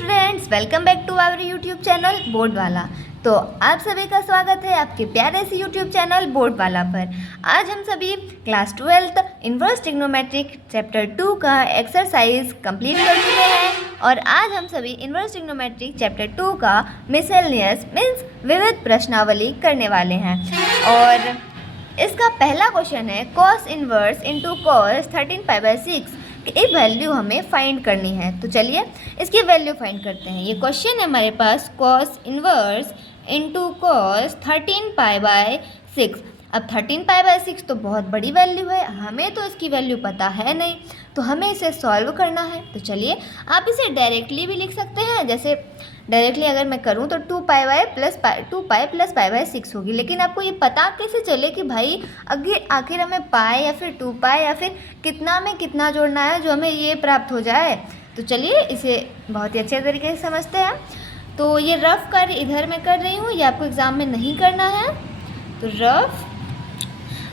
Students, welcome back to our YouTube channel board वाला। तो आप सभी का स्वागत है आपके प्यारे से यूट्यूब चैनल बोर्ड वाला पर। आज हम सभी क्लास 12 इन्वर्स ट्रिग्नोमेट्रिक चैप्टर 2 का एक्सरसाइज कंप्लीट कर चुके हैं और आज हम सभी इन्वर्स ट्रिग्नोमेट्रिक चैप्टर 2 का मिसलेनियस मीन्स विविध प्रश्नावली करने वाले हैं। और इसका पहला क्वेश्चन है कॉस इन्वर्स इंटू कॉस 13π/6 की वैल्यू हमें फाइंड करनी है। तो चलिए इसकी वैल्यू फाइंड करते हैं। ये क्वेश्चन है हमारे पास कॉस इन्वर्स इंटू कॉस 13π/6। अब 13π/6 तो बहुत बड़ी वैल्यू है, हमें तो इसकी वैल्यू पता है नहीं, तो हमें इसे सॉल्व करना है। तो चलिए आप इसे डायरेक्टली भी लिख सकते हैं। जैसे डायरेक्टली अगर मैं करूँ तो 2π + π/6 होगी, लेकिन आपको ये पता कैसे चले कि भाई आखिर हमें पाई या फिर 2π या फिर कितना में कितना जोड़ना है जो हमें ये प्राप्त हो जाए। तो चलिए इसे बहुत ही अच्छे तरीके से समझते हैं। तो ये रफ कार्य इधर मैं कर रही हूँ, ये आपको एग्ज़ाम में नहीं करना है। तो रफ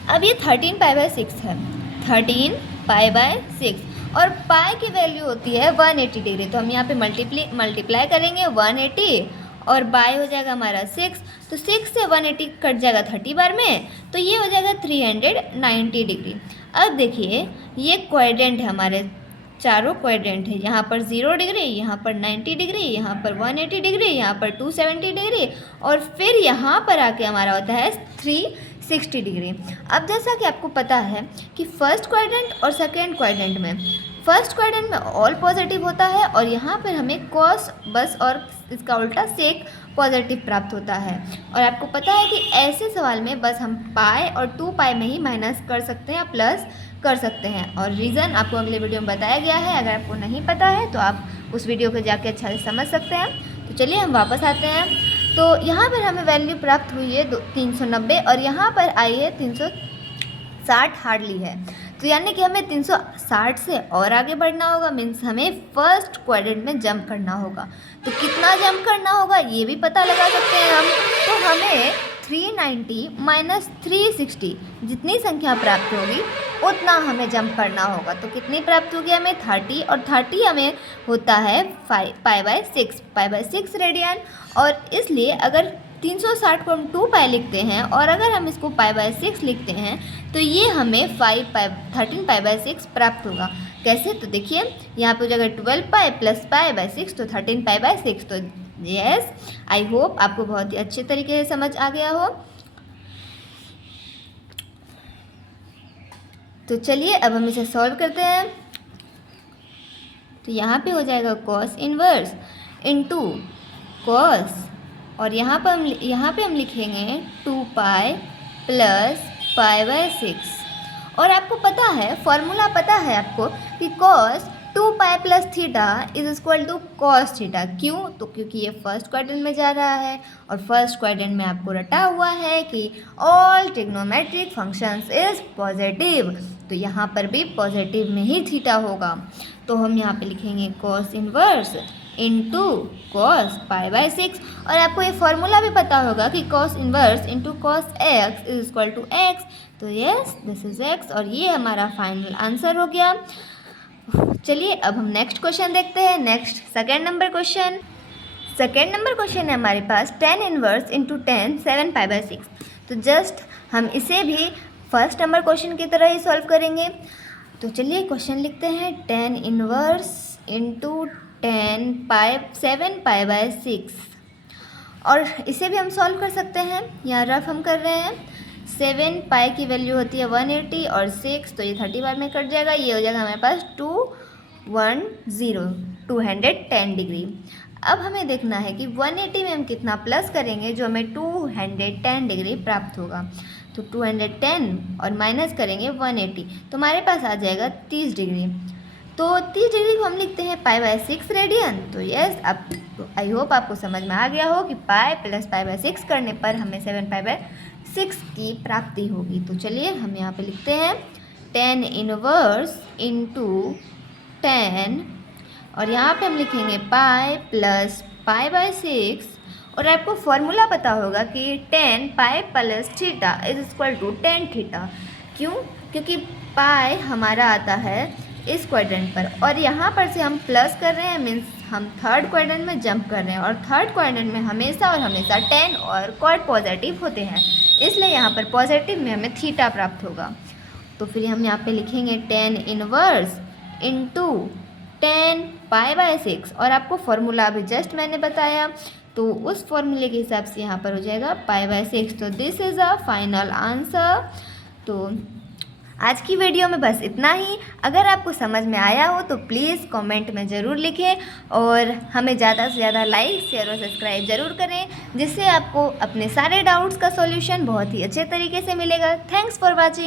अब ये 13π/6 है, 13π/6 और पाई की वैल्यू होती है 180 डिग्री। तो हम यहाँ पे मल्टीप्लाई करेंगे 180 और बाय हो जाएगा हमारा 6। तो 6 से 180 कट जाएगा 30 बार में, तो ये हो जाएगा 390 डिग्री। अब देखिए ये क्वाड्रेंट है, हमारे चारों क्वाड्रेंट है। यहाँ पर 0 डिग्री, यहाँ पर 90 डिग्री, यहाँ पर 180 डिग्री, यहाँ पर 270 डिग्री और फिर यहाँ पर आके हमारा होता है 360 डिग्री। अब जैसा कि आपको पता है कि फर्स्ट क्वाड्रेंट और सेकेंड क्वाड्रेंट में, फर्स्ट क्वाड्रेंट में ऑल पॉजिटिव होता है और यहाँ पर हमें कॉस बस और इसका उल्टा सेक पॉजिटिव प्राप्त होता है। और आपको पता है कि ऐसे सवाल में बस हम पाई और 2π में ही माइनस कर सकते हैं, प्लस कर सकते हैं। और रीज़न आपको अगले वीडियो में बताया गया है, अगर आपको नहीं पता है तो आप उस वीडियो को जाके अच्छा से समझ सकते हैं। तो चलिए हम वापस आते हैं। तो यहाँ पर हमें वैल्यू प्राप्त हुई है 390 और यहाँ पर आई है 360 हार्डली है। तो यानी कि हमें 360 से और आगे बढ़ना होगा, मीन्स हमें फर्स्ट क्वाड्रेंट में जंप करना होगा। तो कितना जंप करना होगा ये भी पता लगा सकते हैं हम। तो हमें 390 - 360 जितनी संख्या प्राप्त होगी उतना हमें जंप करना होगा। तो कितनी प्राप्त होगी हमें 30 और 30 हमें होता है π/6 रेडियन। और इसलिए अगर 360 को हम 2π लिखते हैं और अगर हम इसको π/6 लिखते हैं तो ये हमें 13π/6 प्राप्त होगा। कैसे? तो देखिए यहाँ पे हो जाएगा 12π + π/6 तो 13π/6। तो यस, आई होप आपको बहुत ही अच्छे तरीके से समझ आ गया हो। तो चलिए अब हम इसे सॉल्व करते हैं। तो यहाँ पे हो जाएगा कॉस इन्वर्स इंटू कॉस और यहाँ पे हम लिखेंगे 2π + π/6। और आपको पता है, फॉर्मूला पता है आपको कि cos 2π + θ = cos θ। क्यों? तो क्योंकि ये फर्स्ट क्वाड्रेंट में जा रहा है और फर्स्ट क्वाड्रेंट में आपको रटा हुआ है कि all trigonometric functions is positive. तो यहाँ पर भी पॉजिटिव में ही थीटा होगा। तो हम यहाँ पे लिखेंगे cos इन्वर्स इंटू cos π/6 और आपको ये फॉर्मूला भी पता होगा कि cos inverse into cos x = x। तो यस, दिस इज x और ये हमारा फाइनल आंसर हो गया। चलिए अब हम नेक्स्ट क्वेश्चन देखते हैं। नेक्स्ट सेकेंड नंबर क्वेश्चन है हमारे पास tan इन्वर्स इंटू tan 7π/6। तो जस्ट हम इसे भी फर्स्ट नंबर क्वेश्चन की तरह ही सॉल्व करेंगे। तो चलिए क्वेश्चन लिखते हैं tan इन्वर्स इंटू tan 7π/6 और इसे भी हम सॉल्व कर सकते हैं। यहाँ रफ हम कर रहे हैं। 7π की वैल्यू होती है 180 और 6 तो ये 30 बार में कट जाएगा, ये हो जाएगा हमारे पास 210 डिग्री। अब हमें देखना है कि 180 में हम कितना प्लस करेंगे जो हमें 210 डिग्री प्राप्त होगा। तो 210 और माइनस करेंगे 180 तो हमारे पास आ जाएगा 30 डिग्री। तो 30 डिग्री को हम लिखते हैं π/6 रेडियन। तो यस, अब आई होप आपको समझ में आ गया हो कि पाई + π/6 करने पर हमें 7π/6 की प्राप्ति होगी। तो चलिए हम यहाँ पे लिखते हैं tan इन्वर्स इंटू tan और यहाँ पे हम लिखेंगे पाई + π/6 और आपको फॉर्मूला पता होगा कि tan π + θ = tan θ। क्यों? क्योंकि पाई हमारा आता है इस क्वाड्रेंट पर और यहाँ पर से हम प्लस कर रहे हैं, मीन्स हम थर्ड क्वाड्रेंट में जंप कर रहे हैं और थर्ड क्वाड्रेंट में हमेशा और हमेशा टेन और क्वाड पॉजिटिव होते हैं, इसलिए यहाँ पर पॉजिटिव में हमें थीटा प्राप्त होगा। तो फिर हम यहाँ पे लिखेंगे 10 इनवर्स इंटू 10 π/6 और आपको फॉर्मूला अभी जस्ट मैंने बताया, तो उस फॉर्मूले के हिसाब से यहाँ पर हो जाएगा π/6। तो this is a final answer. तो आज की वीडियो में बस इतना ही। अगर आपको समझ में आया हो तो प्लीज़ कमेंट में ज़रूर लिखें और हमें ज़्यादा से ज़्यादा लाइक शेयर और सब्सक्राइब ज़रूर करें, जिससे आपको अपने सारे डाउट्स का सॉल्यूशन बहुत ही अच्छे तरीके से मिलेगा। Thanks for watching.